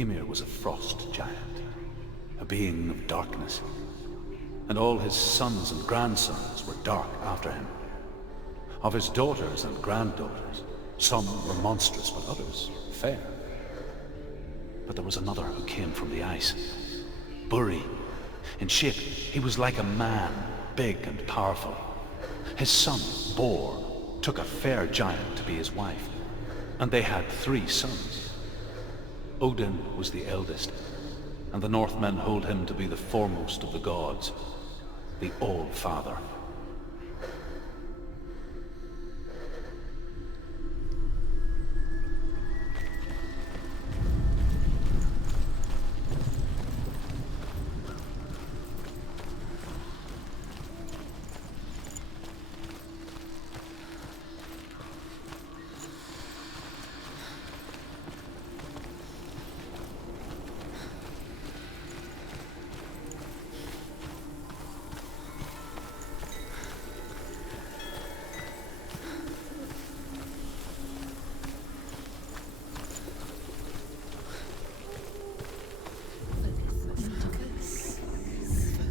Ymir was a frost giant, a being of darkness, and all his sons and grandsons were dark after him. Of his daughters and granddaughters, some were monstrous, but others fair. But there was another who came from the ice. Buri. In shape, he was like a man, big and powerful. His son, Bor, took a fair giant to be his wife, and they had 3 sons. Odin was the eldest, and the Northmen hold him to be the foremost of the gods, the All-Father.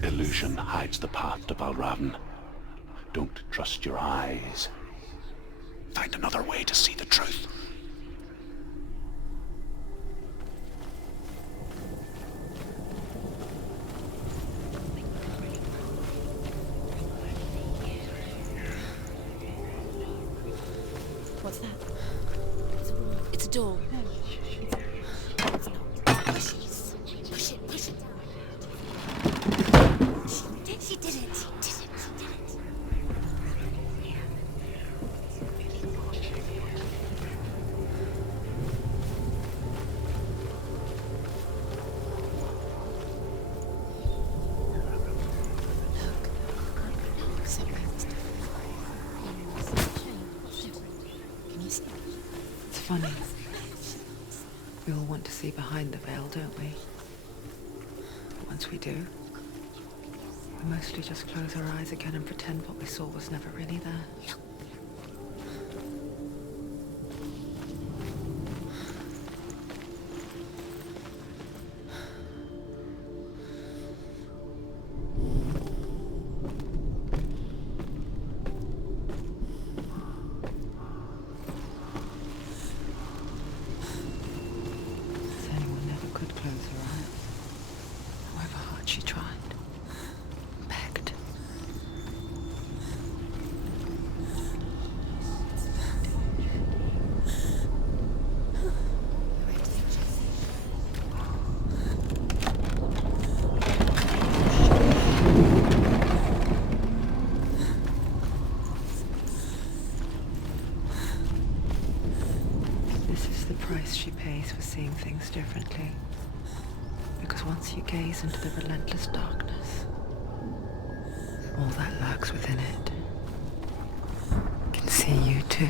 Illusion hides the path to Valravn. Don't trust your eyes. Find another way to see the truth. What's that? It's a door. No. It's not. Push it. Push it down. She did it. It's funny. We all want to see behind the veil, don't we? But once we do, we mostly just close our eyes again and pretend what we saw was never really there. Senua never could close her eyes, however hard she tried. Begged. This is the price she pays for seeing things differently. Because once you gaze into the relentless darkness, all that lurks within it can see you too.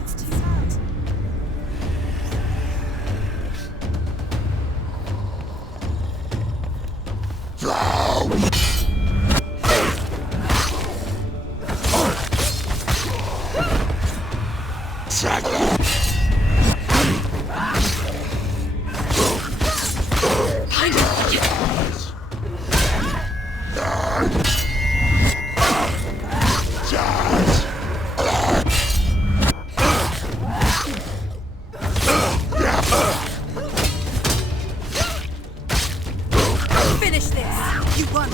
It's too loud. Finish this! You won!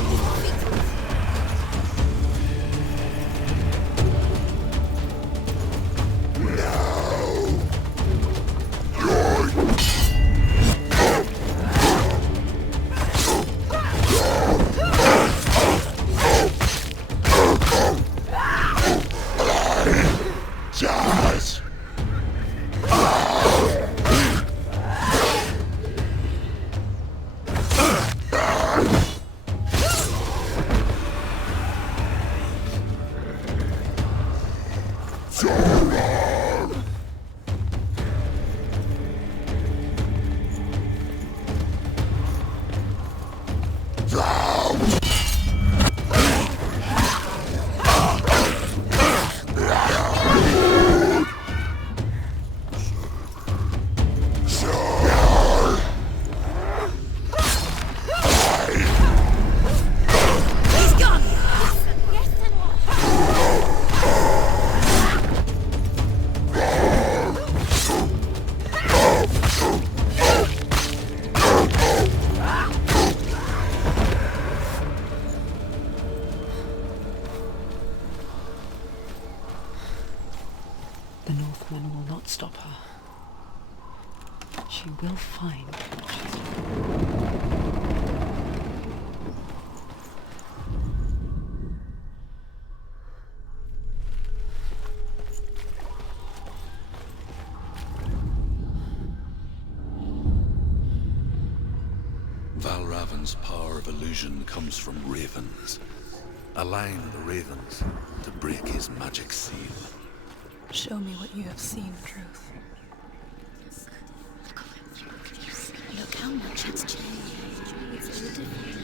stop her. She will find what she's looking Valravan's power of illusion comes from ravens. Align the ravens to break his magic seal. Show me what you have seen, Truth. Look how much it's changed. It's so different.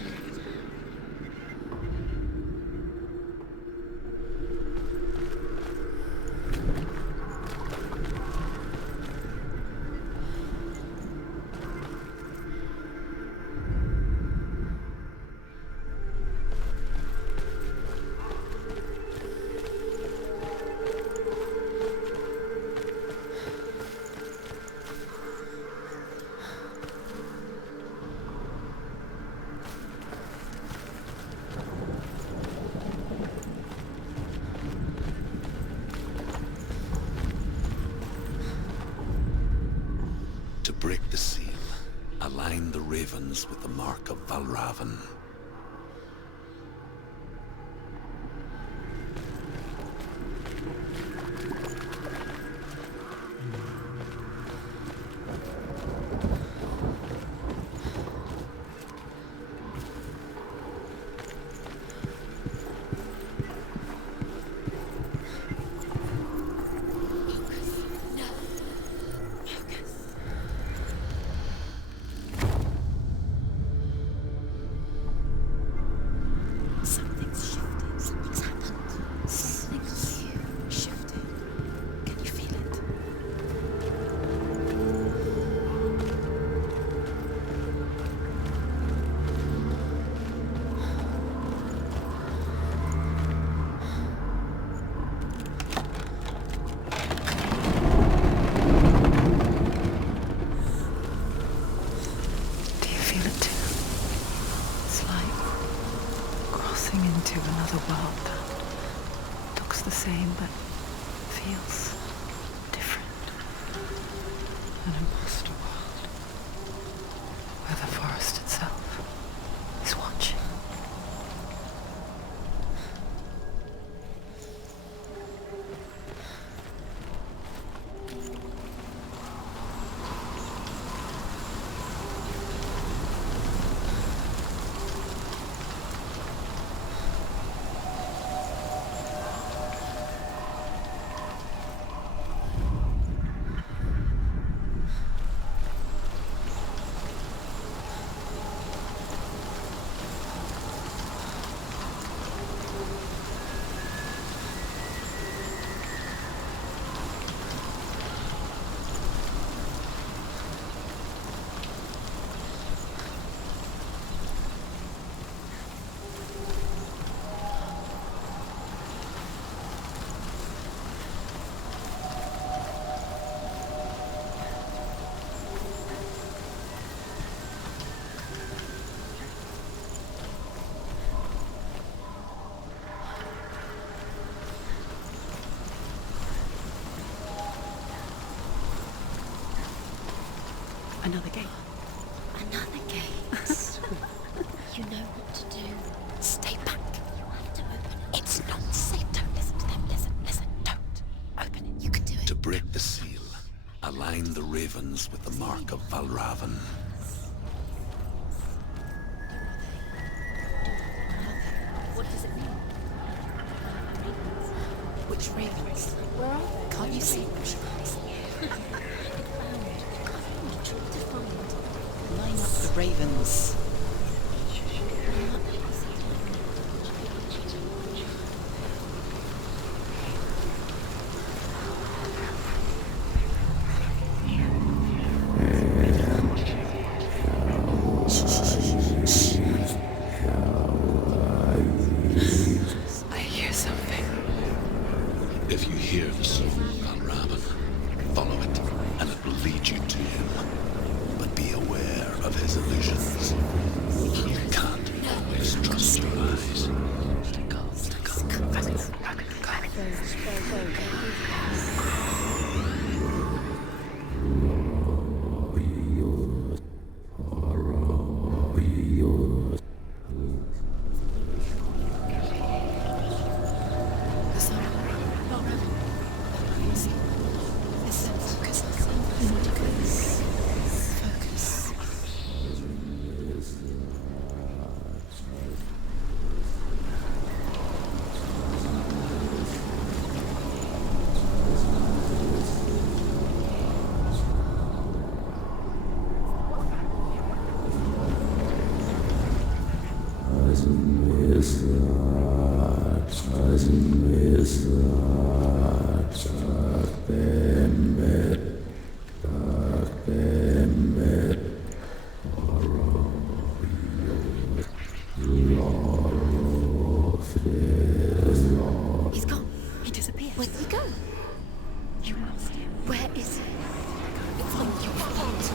To break the seal, align the ravens with the mark of Valravan. Something's shifted. Something's happened. Something's shifted. Can you feel it? Do you feel it too? It's like crossing into another world that looks the same but feels different. An imposter world where the forest itself is watching. Another gate. Another gate. You know what to do. Stay back. You have to open it. It's not safe. Don't listen to them. Listen. Don't. Open it. You can do it. To break the seal, align the ravens with the mark of Valravan. What does it mean? Which ravens? Where are they? Can't you see them? Line up the ravens. I hear something. If you hear the soul of Valravan, follow it, and it will lead you to him. But be aware of his illusions. You can't always trust your eyes. He's gone. He disappeared. Where did he go? You lost him. Where is he? It's on your fault.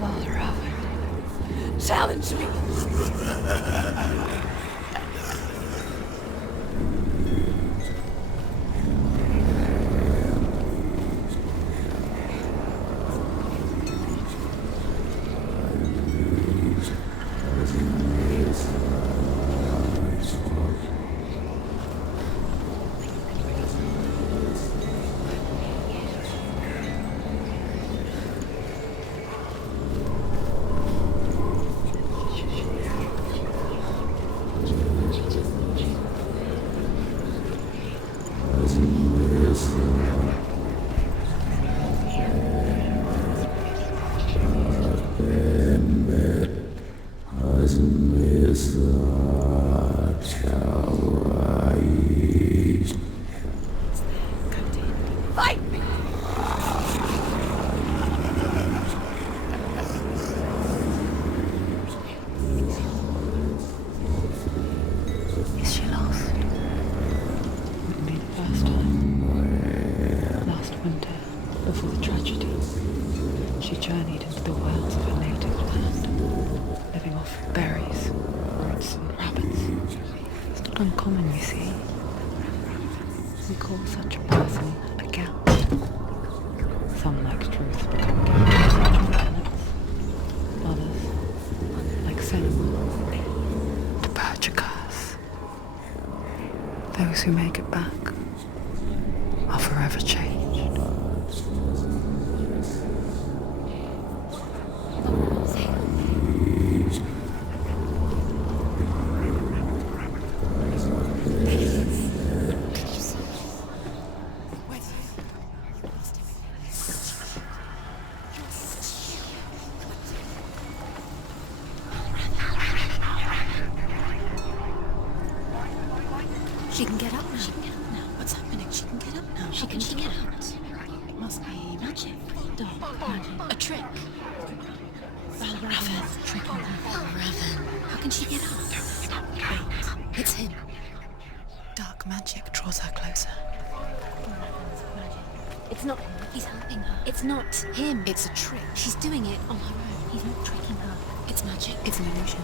Mother of it. Challenge me. Is she lost? Wouldn't be the first time. Last winter, before the tragedy, she journeyed into the wilds of her native land, living off berries, roots and rabbits. It's not uncommon, you see. We call such a person a gal. Some like truth become guilty of such violence. Others, like Senua, to purge a curse. Those who make it back are forever changed. She can get up now. She can get up now. What's happening? She can get up now. She can get out. It must be magic. Dark magic. A trick. Raven. Tricking her. Raven. How can she get out? Wait. It's him. Dark magic draws her closer. It's not him. He's helping her. It's not him. It's a trick. She's doing it on her own. He's not tricking her. It's magic. It's an illusion.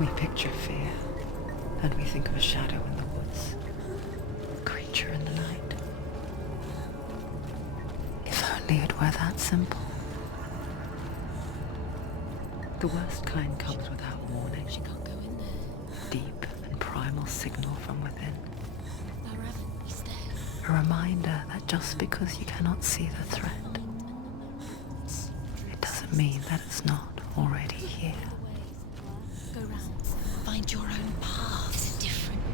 We picture fear, and we think of a shadow in the woods, a creature in the night. If only it were that simple. The worst kind comes without warning. She can't go in there. Deep and primal signal from within. No, Raven, he's there. A reminder that just because you cannot see the threat, it doesn't mean that it's not already here. Go round. Find your own path. There's a different way.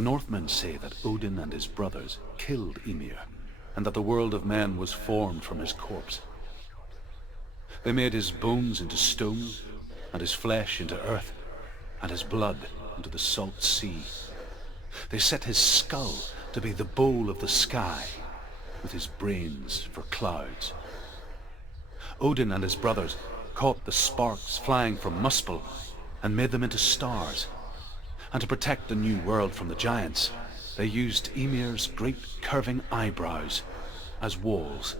The Northmen say that Odin and his brothers killed Ymir, and that the world of men was formed from his corpse. They made his bones into stone, and his flesh into earth, and his blood into the salt sea. They set his skull to be the bowl of the sky, with his brains for clouds. Odin and his brothers caught the sparks flying from Muspel and made them into stars. And to protect the new world from the giants, they used Ymir's great curving eyebrows as walls.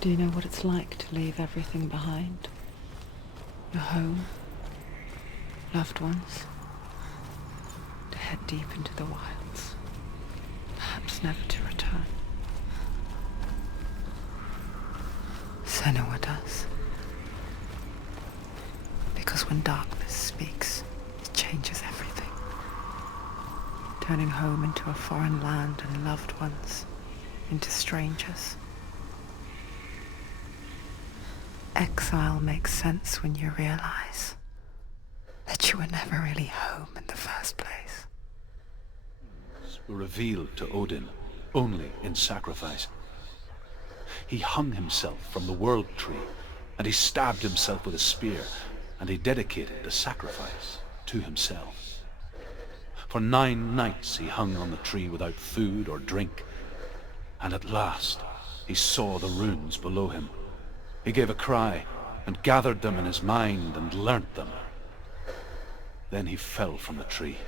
Do you know what it's like to leave everything behind? Your home, loved ones, to head deep into the wilds, perhaps never to return. Senua does. Because when darkness speaks, it changes everything, turning home into a foreign land and loved ones into strangers. Exile makes sense when you realize that you were never really home in the first place. Were revealed to Odin only in sacrifice. He hung himself from the world tree, and he stabbed himself with a spear, and he dedicated the sacrifice to himself. For 9 nights he hung on the tree without food or drink, and at last he saw the runes below him. He gave a cry and gathered them in his mind and learnt them. Then he fell from the tree.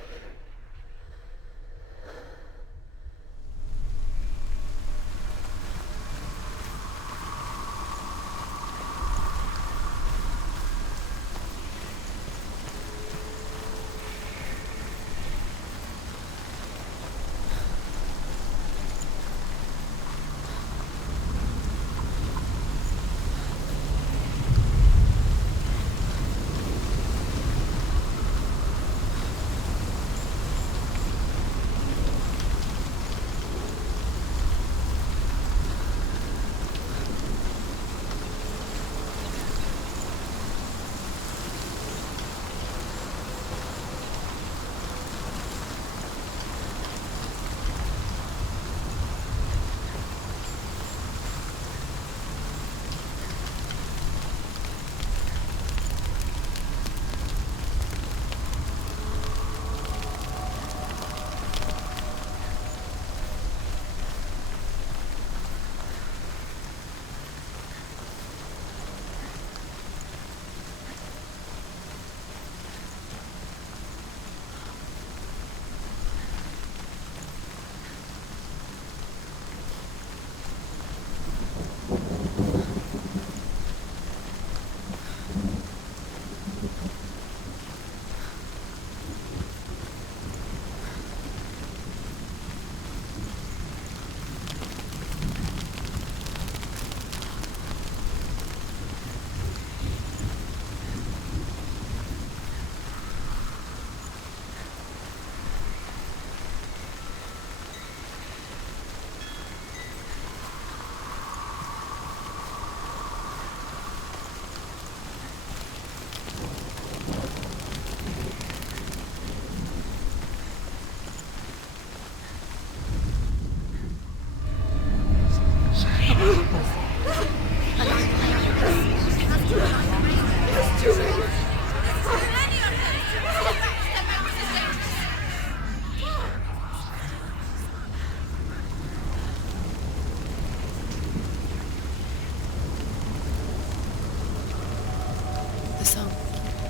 The song.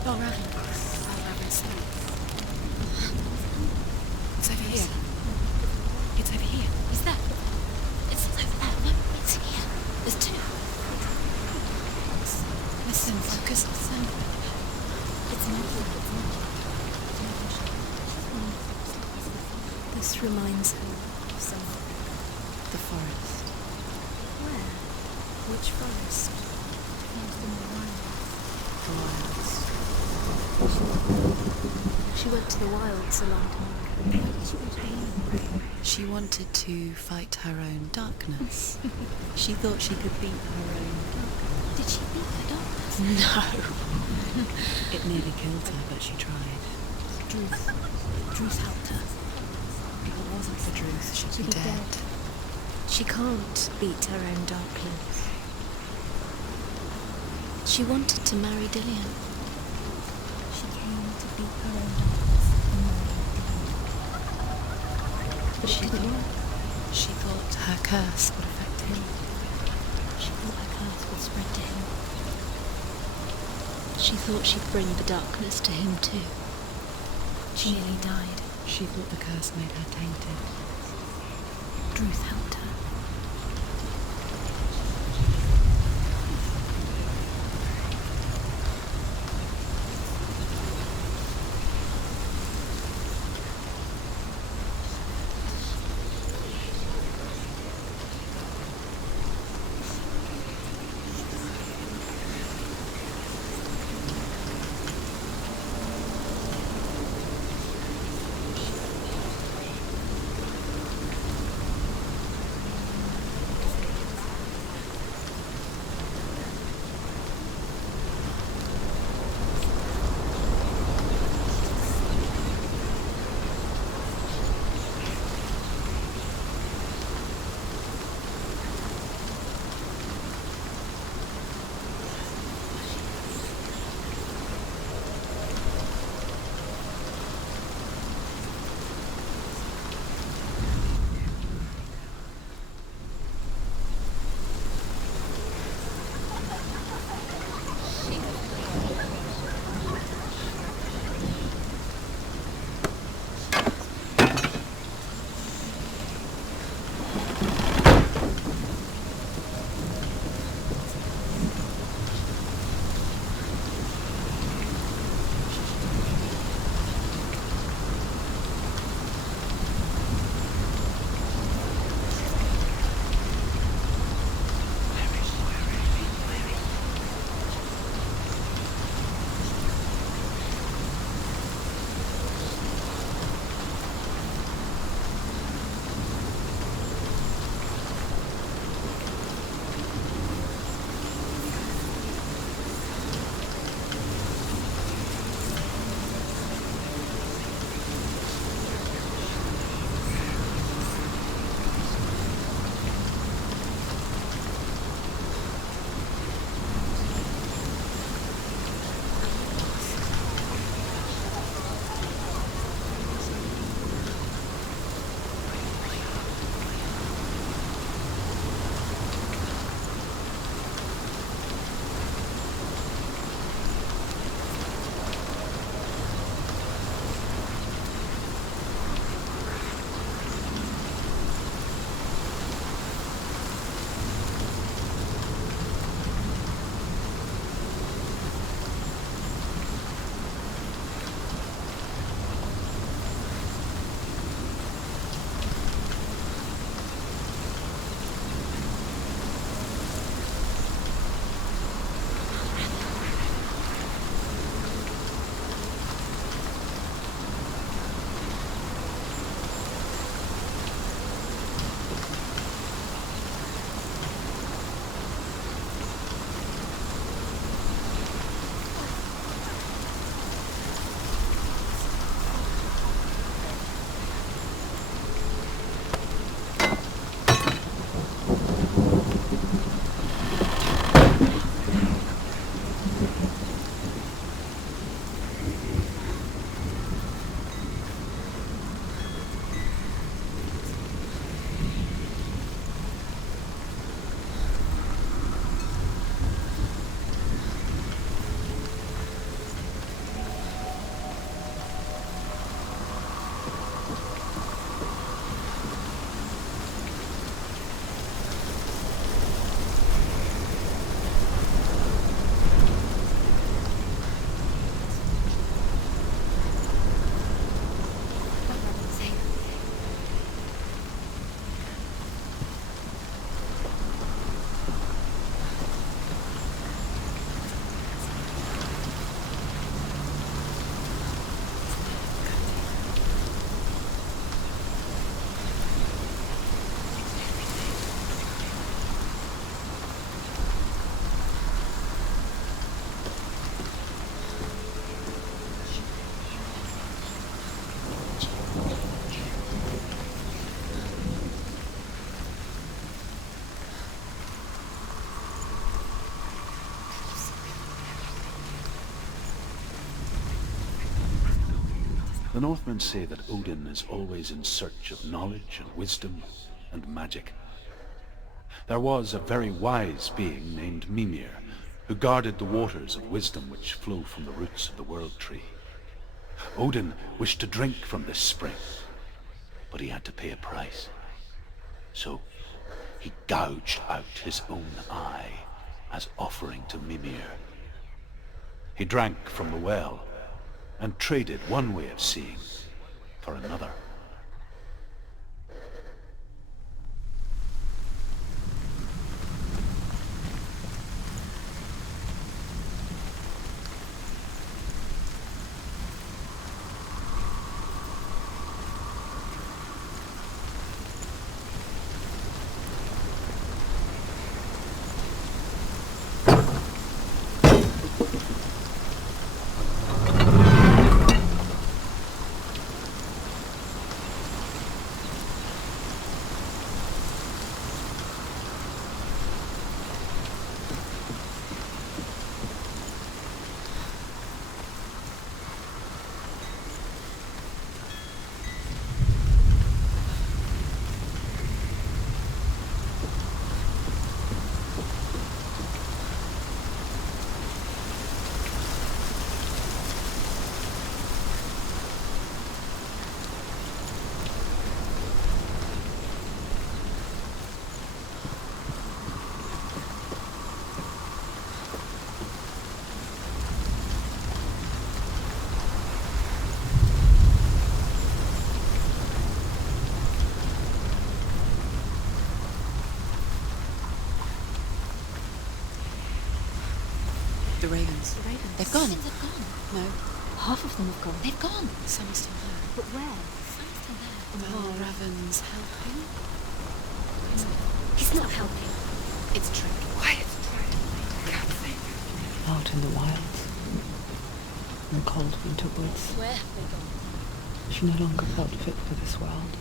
Partir. It's over here. It's over here. Is that? It's over there. No, it's here. There's 2. Which forest? She went to the wilds a long time ago. Why did she want to be? She wanted to fight her own darkness. She thought she could beat her own darkness. Did she beat the darkness? No! It nearly killed her, but she tried. Druth helped her. If it wasn't for Druth, she'd be dead. She can't beat her own darkness. She wanted to marry Dillian. She came to beat her own darkness and marry Dillian. But she didn't. She thought her curse would affect him. She thought her curse would spread to him. She thought she'd bring the darkness to him too. She nearly died. She thought the curse made her tainted. Druth helped her. The Northmen say that Odin is always in search of knowledge and wisdom and magic. There was a very wise being named Mimir, who guarded the waters of wisdom which flow from the roots of the world tree. Odin wished to drink from this spring, but he had to pay a price. So he gouged out his own eye as offering to Mimir. He drank from the well and traded one way of seeing for another. The ravens. The ravens. They've gone. They've gone. No, Half of them have gone. they've gone. Some are still there. But where? Some are still there. Well, Raven's helping. He's not helping. It's trick. Quiet. Out in the wilds, in the cold winter woods, Where have they gone? she no longer felt fit for this world.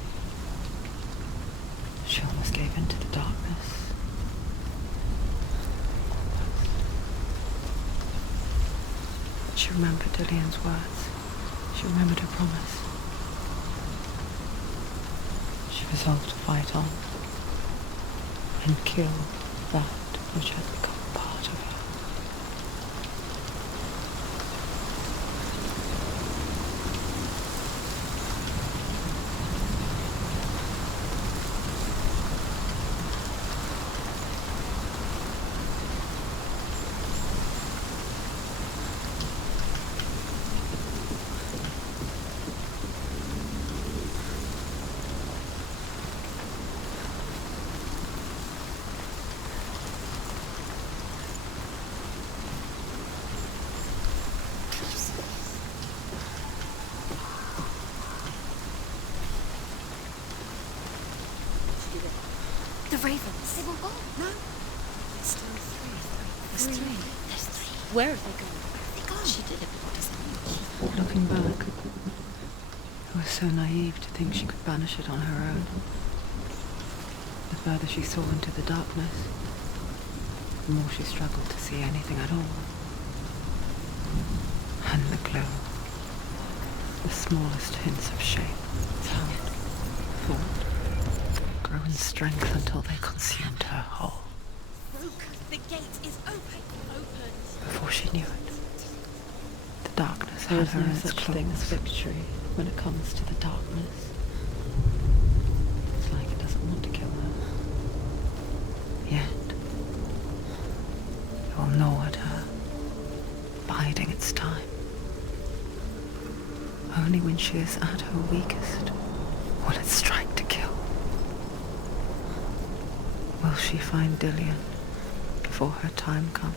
She almost gave in to the darkness. But she remembered Dillian's words. She remembered her promise. She resolved to fight on and kill that which had become part of her. The ravens. They've all gone. No. There's still three. There's three. There's three. Where have they gone? They've gone. She did it, but what does that mean? Looking back, it was so naive to think she could banish it on her own. The further she saw into the darkness, the more she struggled to see anything at all. And the glow, the smallest hints of shape, sound, thought, grew in strength until they consumed her whole. Broken. The gate is open. Open. Before she knew it, the darkness There had is her no in its such thing as claws. victory when it comes to the darkness. It's like it doesn't want to kill her. Yet, it will gnaw at her, biding its time. Only when she is at her weakest will it strike to kill. Will she find Dillian before her time comes?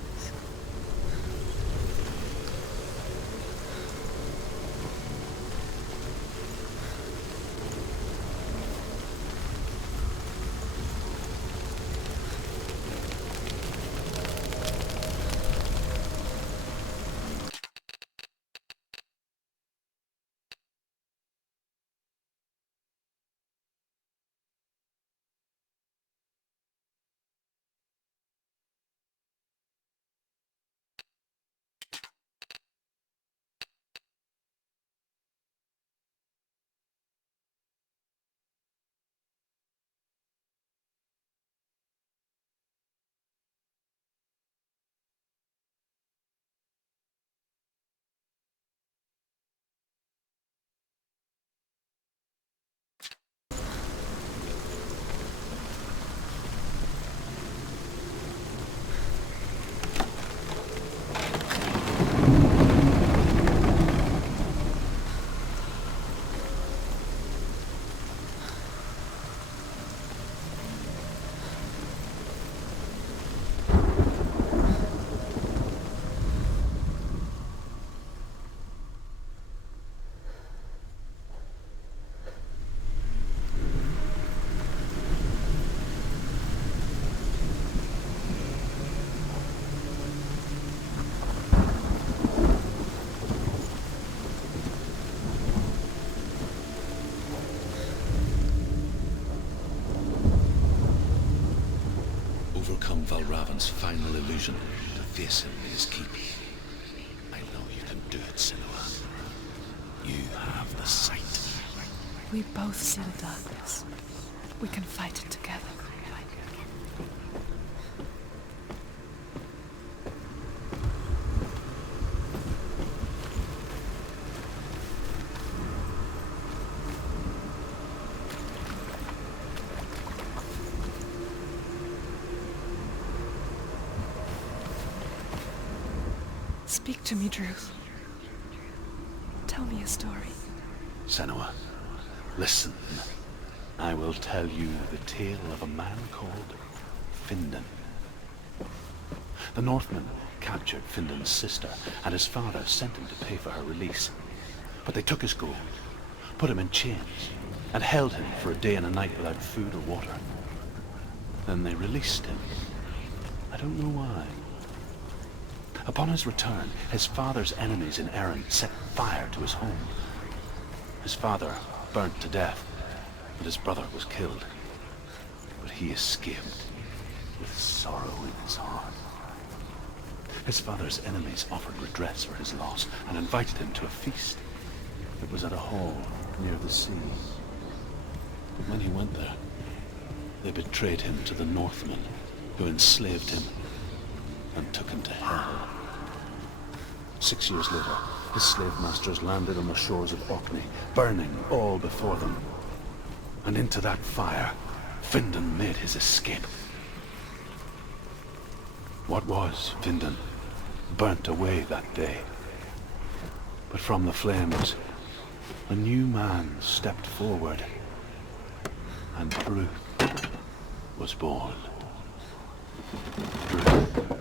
become Valravan's final illusion to face him in his keep. I know you can do it, Senua. You have the sight. We both see the darkness. We can fight it together. Speak to me, Druth. Tell me a story. Senua, listen. I will tell you the tale of a man called Findan. The Northmen captured Findan's sister, and his father sent him to pay for her release. But they took his gold, put him in chains, and held him for a day and a night without food or water. Then they released him. I don't know why. Upon his return, his father's enemies in Erin set fire to his home. His father burnt to death, and his brother was killed. But he escaped with sorrow in his heart. His father's enemies offered redress for his loss and invited him to a feast. It was at a hall near the sea. But when he went there, they betrayed him to the Northmen, who enslaved him and took him to hell. 6 years later, his slave masters landed on the shores of Orkney, burning all before them. And into that fire, Findan made his escape. What was Findan burnt away that day. But from the flames, a new man stepped forward, and Druth was born. Druth,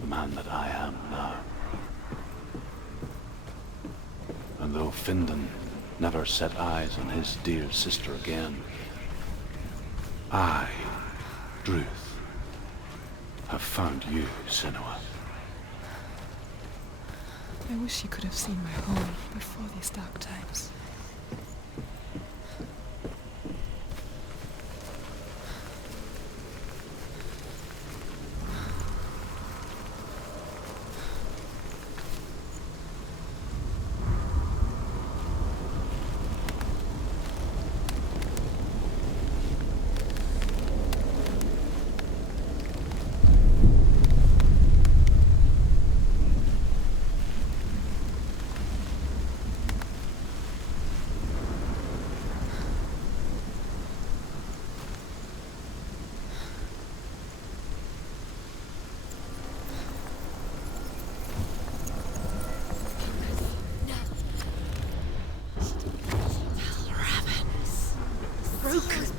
the man that I am now. And though Findan never set eyes on his dear sister again, I, Druth, have found you, Senua. I wish you could have seen my home before these dark times.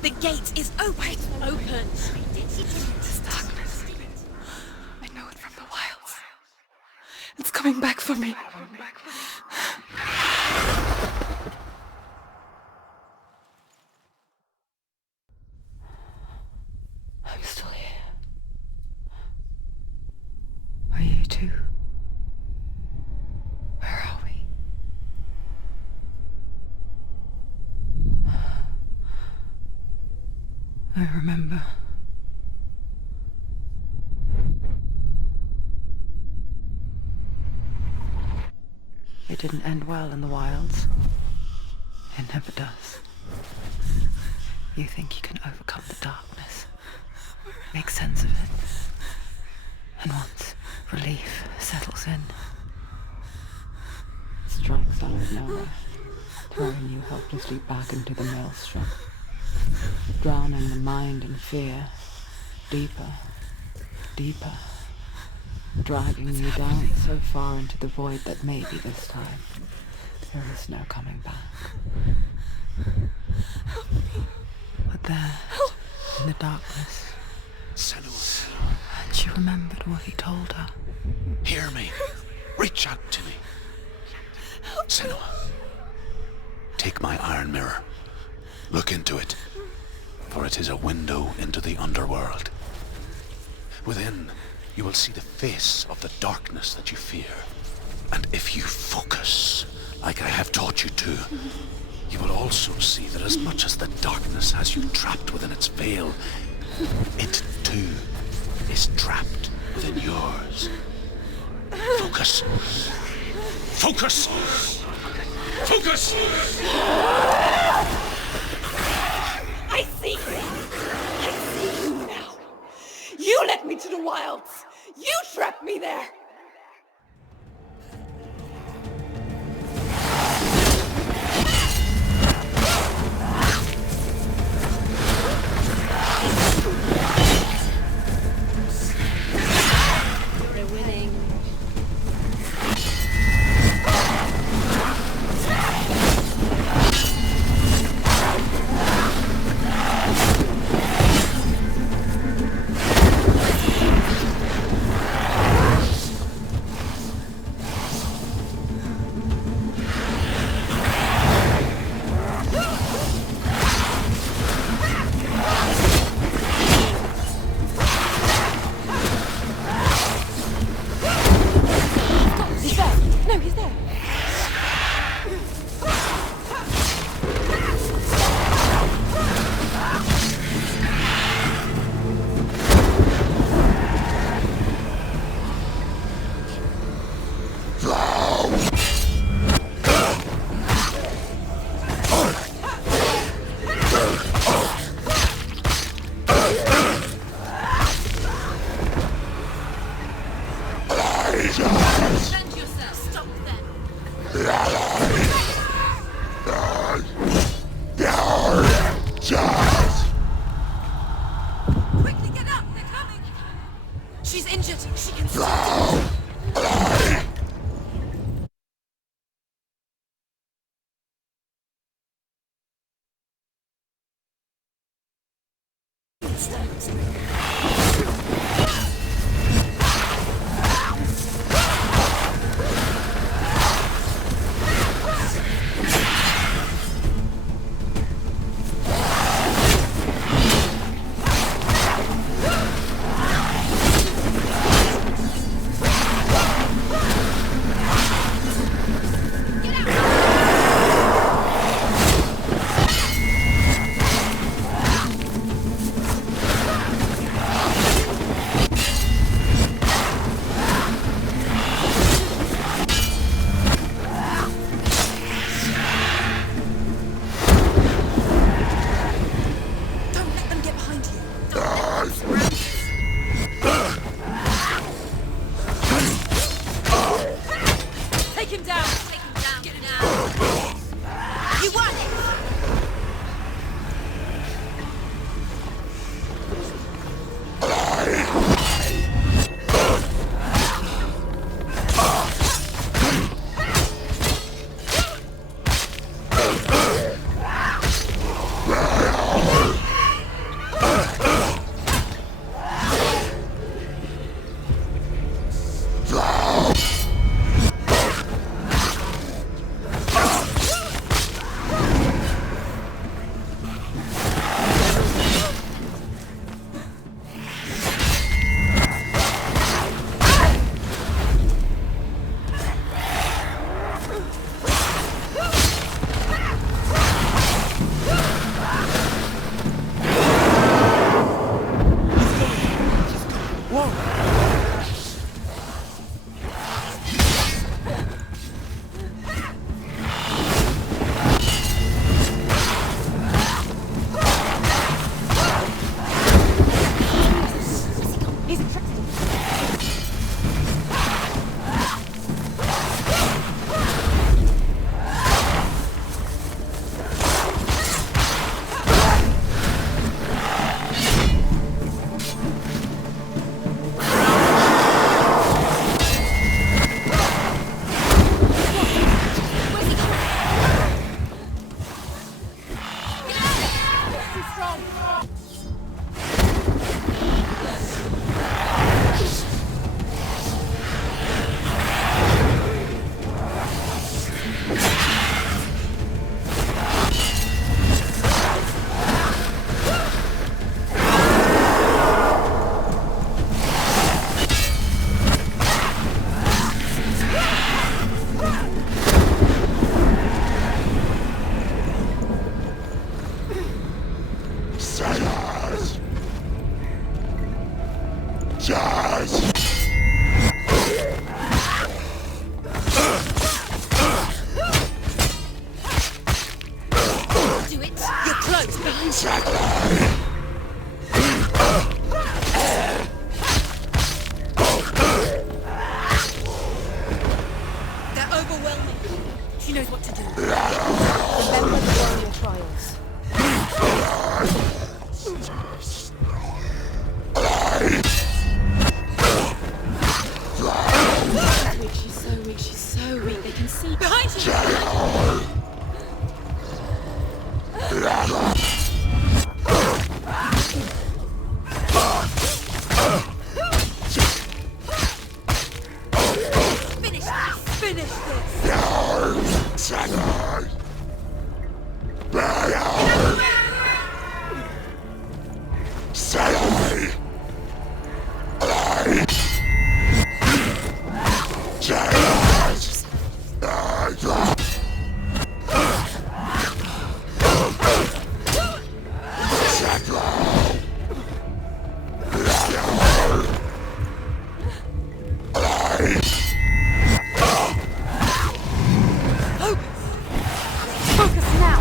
The gate is open. Open. This darkness. I know it from the wilds. It's coming back for me. I'm still here. Are you too? Where are we? I remember. It didn't end well in the wilds. It never does. You think you can overcome the darkness, make sense of it, and once relief settles in, it strikes out of nowhere, throwing you helplessly back into the maelstrom, drowning the mind in fear, deeper, deeper, dragging you down so far into the void that maybe this time there is no coming back. But there, in the darkness, Senua, and she remembered what he told her. hear me. Reach out to me. Senua, take my iron mirror. Look into it, for it is a window into the underworld. Within, you will see the face of the darkness that you fear. And if you focus, like I have taught you to, you will also see that as much as the darkness has you trapped within its veil, It too is trapped within yours. Focus. Focus! Focus! I see you! I see you now! You led me to the wilds! You trapped me there! You're winning. Quickly get up! They're coming! She's injured! She can still Do it. You're close. Behind you. They're overwhelming. She knows what to do. Remember the warrior trials. She's so weak. She's so weak. They can see. Behind you. Finish this. Finish this. Focus now.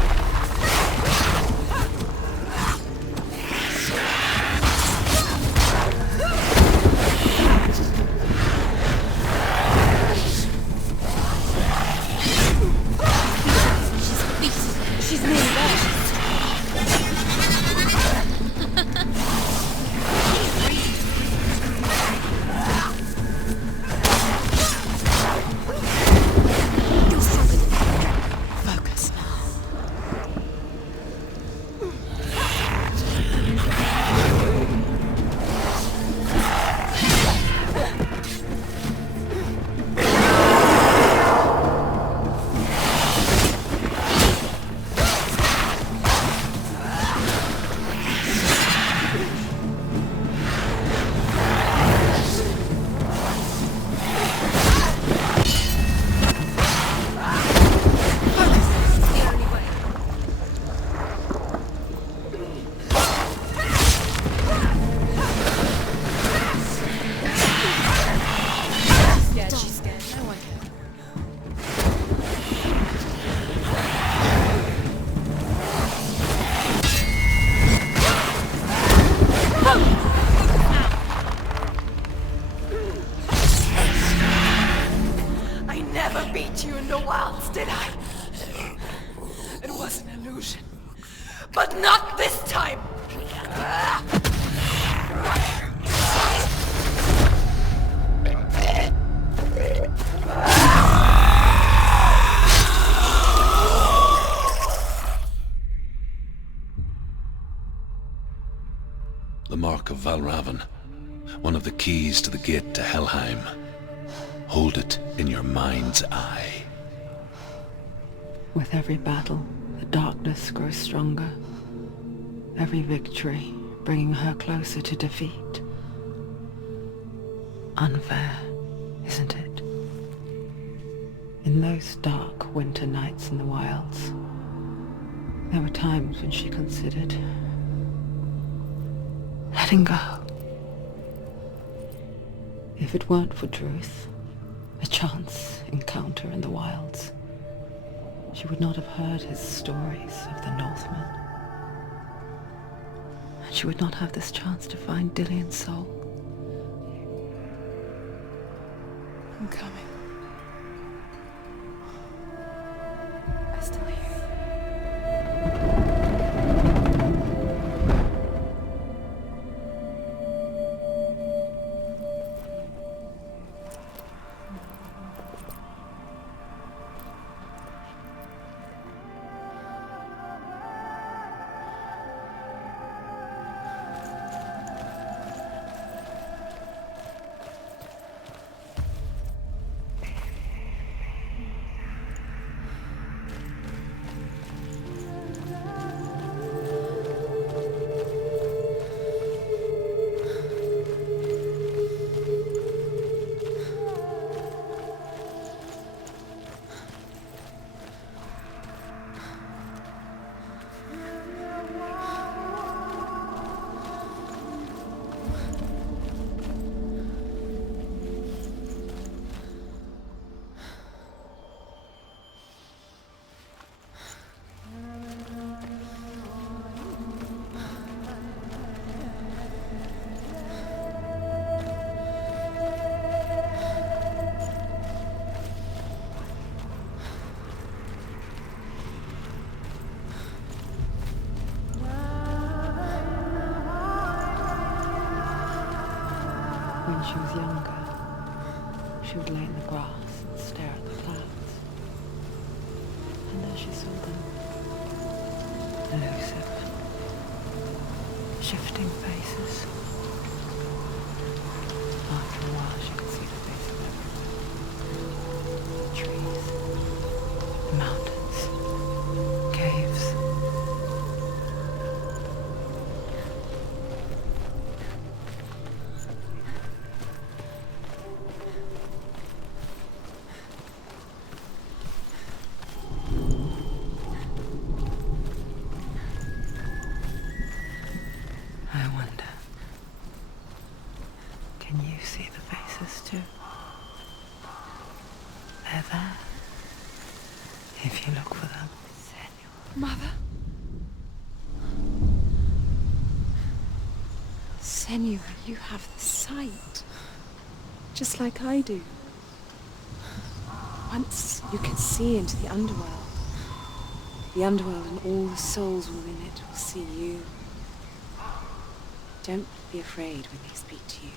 She's nearly there. You're stronger than that. Focus now. It's the only way. She's scared. No one can. I never beat you in the wilds, did I? It was an illusion. But not this time! The mark of Valravan, one of the keys to the gate to Helheim. Hold it in your mind's eye. With every battle, the darkness grows stronger. Every victory bringing her closer to defeat. Unfair, isn't it? In those dark winter nights in the wilds, there were times when she considered letting go. If it weren't for Druth, a chance encounter in the wilds, she would not have heard his stories of the Northmen. And she would not have this chance to find Dillion's soul. I'm coming. I still hear you. When she was younger, she would lay in the grass and stare at the clouds. And as she saw them, elusive, shifting faces. After a while, she could see the face of everyone. The trees, the mountains, caves. I wonder, can you see the faces too? They're there, if you look for them. Mother? Senua, you have the sight. Just like I do. Once you can see into the underworld. The underworld and all the souls within it will see you. Don't be afraid when they speak to you.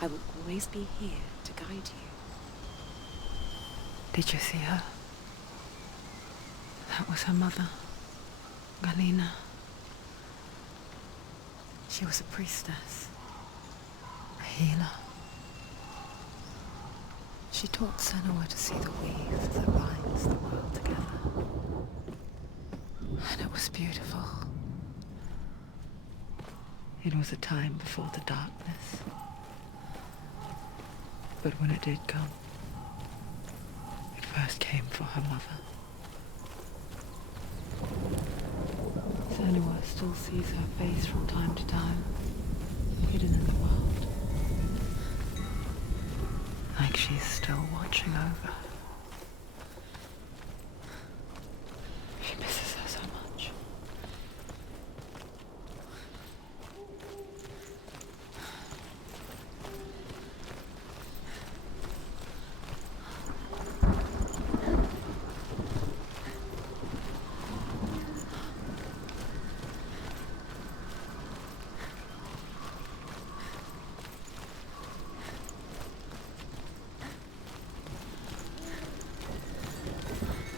I will always be here to guide you. Did you see her? That was her mother, Galina. She was a priestess, a healer. She taught Senua to see the weave that binds the world together. And it was beautiful. It was a time before the darkness. But when it did come, it first came for her mother. Senua still sees her face from time to time, hidden in the world. Like she's still watching over her. She misses her so much.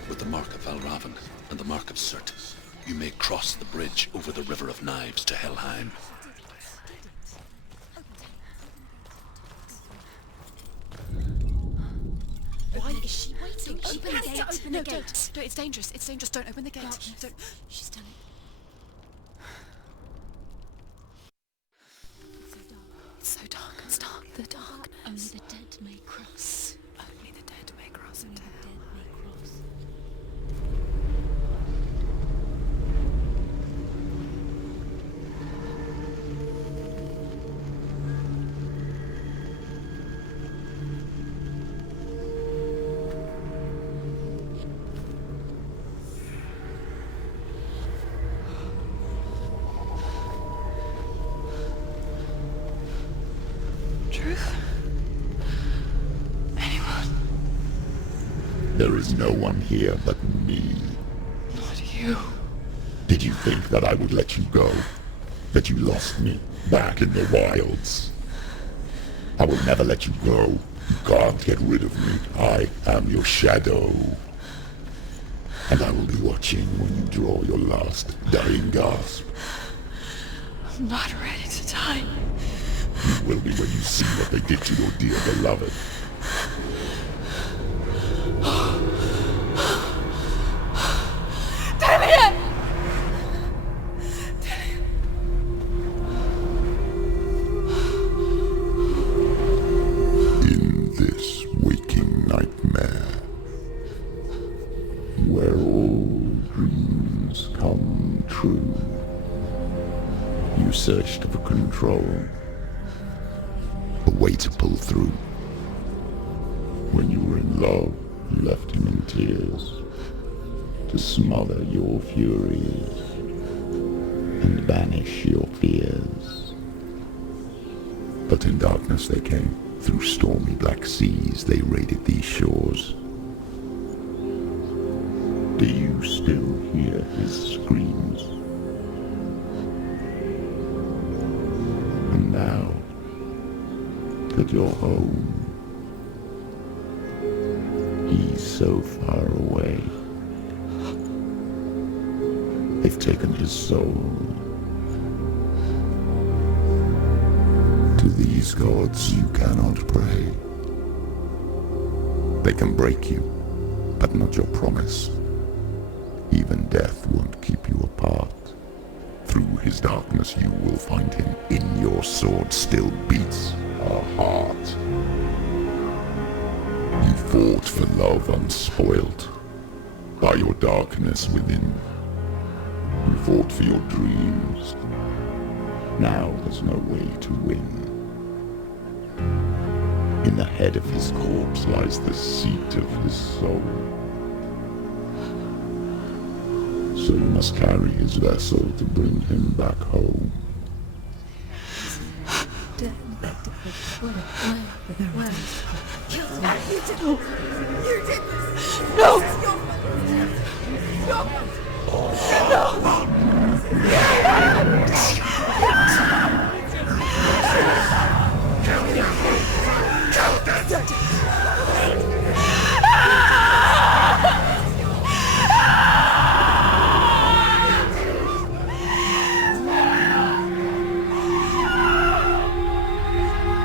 With the mark of Valravan and the mark of Cert, you may cross the bridge over the River of Knives to Helheim. Why is she waiting? She Open the has gate. to open the gate. Don't. It's dangerous. It's dangerous. Don't open the gate. Don't. She's done it. It's so dark. It's dark. The darkness. Only the dead may cross. Only the dead may cross Only into the hell. dead may cross. Truth? Anyone? There is no one here but me. Not you. Did you think that I would let you go? That you lost me back in the wilds? I will never let you go. You can't get rid of me. I am your shadow. And I will be watching when you draw your last dying gasp. I'm not ready to die. You will be when you see what they did to your dear beloved. In this waking nightmare, where all dreams come true, you searched for control, a way to pull through. When you were in love, you left him in tears, to smother your furies and banish your fears. But in darkness they came, through stormy black seas they raided these shores. Do you still hear his screams? And now, at your home. He's so far away. They've taken his soul. To these gods you cannot pray. They can break you, but not your promise. Even death won't keep you apart. Through his darkness you will find him. In your sword still beats a heart. You fought for love unspoilt by your darkness within. You fought for your dreams. Now there's no way to win. In the head of his corpse lies the seat of his soul. So you must carry his vessel to bring him back home. You did this! No!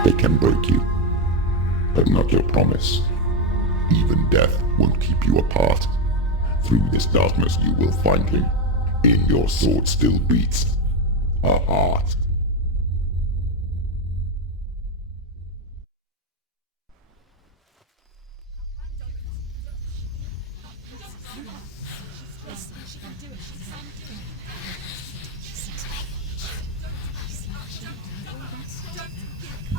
They can break you, but not your promise. Even death won't keep you apart. Through this darkness you will find him. In your sword still beats a heart.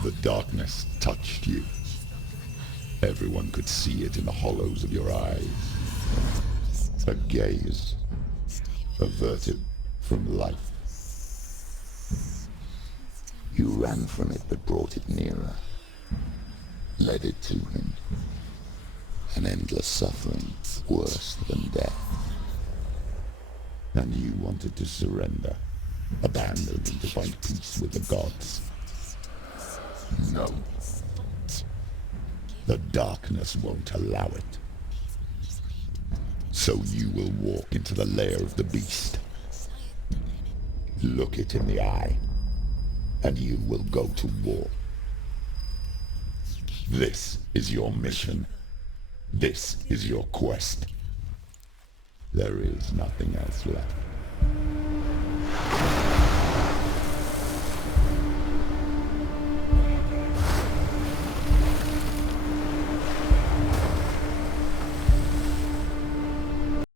The darkness touched you. Everyone could see it in the hollows of your eyes. A gaze averted from life. You ran from it but brought it nearer. Led it to him. An endless suffering worse than death. And you wanted to surrender. Abandon and to find peace with the gods. No. The darkness won't allow it. So you will walk into the lair of the beast. Look it in the eye, and you will go to war. This is your mission. This is your quest. There is nothing else left.